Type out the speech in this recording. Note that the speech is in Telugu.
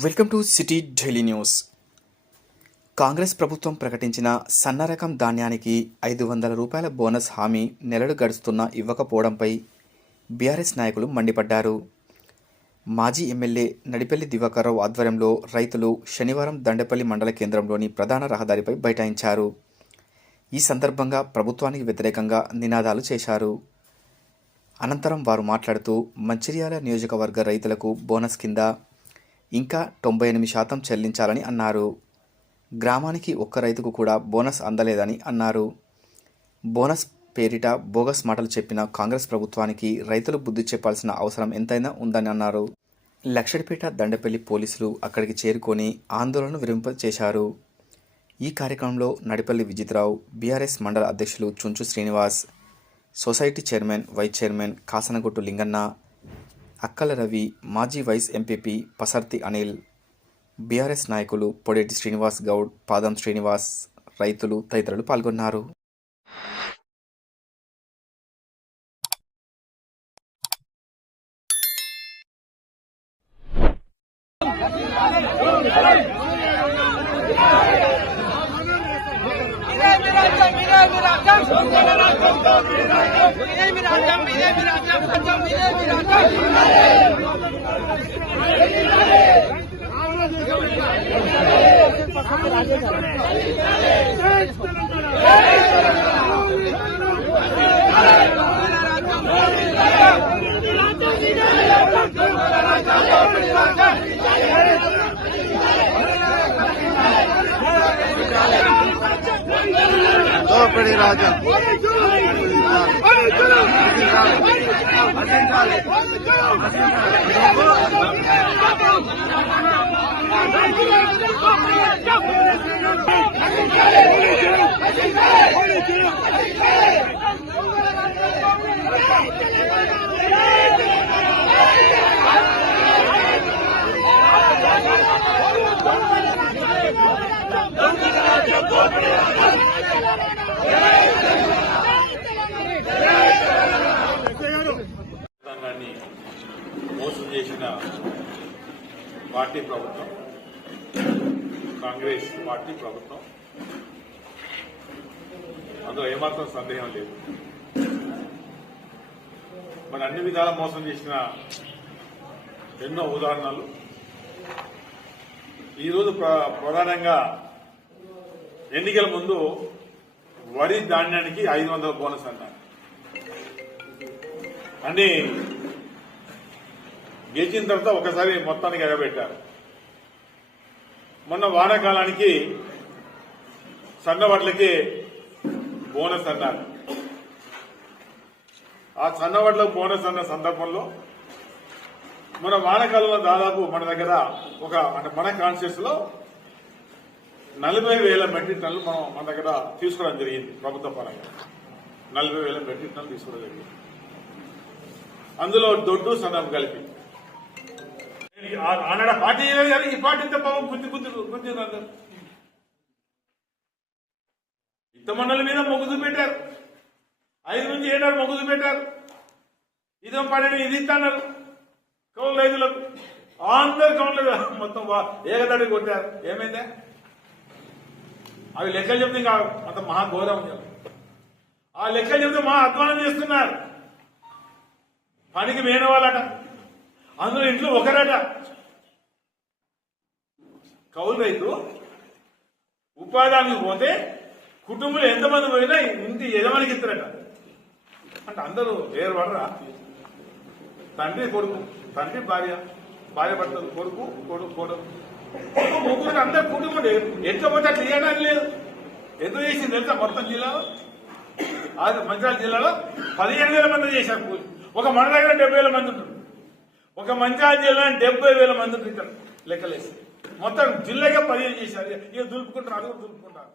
Welcome to city Delhi news. Congress ప్రభుత్వం ప్రకటించిన సన్న రకం ధాన్యానికి ఐదు వందల రూపాయల బోనస్ హామీ నెలలు గడుస్తున్నా ఇవ్వకపోవడంపై బీఆర్ఎస్ నాయకులు మండిపడ్డారు. మాజీ ఎమ్మెల్యే నడిపల్లి దివాకర్రావు ఆధ్వర్యంలో రైతులు శనివారం దండపల్లి మండల కేంద్రంలోని ప్రధాన రహదారిపై బైఠాయించారు. ఈ సందర్భంగా ప్రభుత్వానికి వ్యతిరేకంగా నినాదాలు చేశారు. అనంతరం వారు మాట్లాడుతూ మంచిర్యాల నియోజకవర్గ రైతులకు బోనస్ కింద ఇంకా తొంభై ఎనిమిది శాతం చెల్లించాలని అన్నారు. గ్రామానికి ఒక్క రైతుకు కూడా బోనస్ అందలేదని అన్నారు. బోనస్ పేరిట బోగస్ మాటలు చెప్పిన కాంగ్రెస్ ప్రభుత్వానికి రైతులు బుద్ధి చెప్పాల్సిన అవసరం ఎంతైనా ఉందని అన్నారు. లక్షడిపేట దండపల్లి పోలీసులు అక్కడికి చేరుకొని ఆందోళన విరింపచేశారు ఈ కార్యక్రమంలో నడిపల్లి విజిత్రావు బీఆర్ఎస్ మండల అధ్యక్షులు Chunchu Srinivas society chairman vice chairman Kasanagottu Linganna Akkala Ravi మాజీ vice MPP Pasarthi Anil BRS నాయకులు పొడేటి శ్రీనివాస్ గౌడ్ పాదం శ్రీనివాస్ రైతులు తదితరులు పాల్గొన్నారు. ఇదేమి రాజ్యం ఇదేమి రాజ్యం ఇదేమి మోసం చేసిన పార్టీ ప్రభుత్వం కాంగ్రెస్ పార్టీ ప్రభుత్వం. అందులో ఏమాత్రం సందేహం లేదు. మరి అన్ని విధాల మోసం చేసిన ఎన్నో ఉదాహరణలు. ఈరోజు ప్ర- ప్రధానంగా ఎన్నికల ముందు వరి ధాన్యానికి ఐదు వందల బోనస్ అన్నారు అని గెలిచిన తర్వాత ఒకసారి మొత్తానికి ఎగబెట్టారు మొన్న వానాకాలానికి సన్నవడ్లకి బోనస్ అన్నారు. ఆ సన్నవడ్లకు బోనస్ అన్న సందర్భంలో మన వానాకాలంలో దాదాపు మన దగ్గర ఒక అంటే మన కాన్షియస్లో నలభై వేల మెట్రిక్ టన్నులు మనం మన దగ్గర తీసుకోవడం జరిగింది ప్రభుత్వ పరంగా. నలభై వేల మెట్రిక్ టన్నులు తీసుకోవడం జరిగింది. అందులో దొడ్డు సదం కలిపి. ఆనాడ పార్టీ కానీ ఈ పార్టీతో పాపం గుద్ది గుద్ది గుద్ది ఇంత మండలి మీద మొగ్గు పెట్టారు. ఐదు నుంచి ఏడాది మొగ్గు పెట్టారు. ఇదేం పని ఇది ఇస్తున్నారు కౌలు రైతులకు. అందరు కౌలు మొత్తం వా- ఏకదాడి కొట్టారు. ఏమైందా? అవి లెక్కలు చెప్తే ఇంకా అంత మహా ఘోరం ఆ లెక్కలు చెప్తే మా అధ్వానం చేస్తున్నారు. పనికి మేన వాళ్ళట. అందులో ఇంట్లో ఒకరట. కౌలు రైతు ఉపాధానికి పోతే కుటుంబంలో ఎంతమంది పోయినా ఇంటి యజమానికి ఇస్తారట. అంటే అందరూ వేరు పడరా తండ్రి కొడుకు తండ్రి భార్య భార్య భర్తలు కొడుకు కొడుకు కొడుకు ముగ్గురు అందరు కుటుంబం ఎట్లా పోతే అట్లా చేయడానికి లేదు. ఎందుకు చేసింది తెలుసా మొత్తం జిల్లాలో? అది మంచిర్యాల జిల్లాలో పదిహేను వేల మంది చేశారు పూజ. ఒక మన దగ్గర డెబ్బై వేల మంది ఉంటారు. ఒక మంచిర్యాల జిల్లా డెబ్బై వేల మంది ఉంటారు ఇక్కడ లెక్కలేసి. మొత్తం జిల్లాగా పదిహేను చేశారు. ఇక దులుపుకుంటారు అది కూడా దులుపుకుంటారు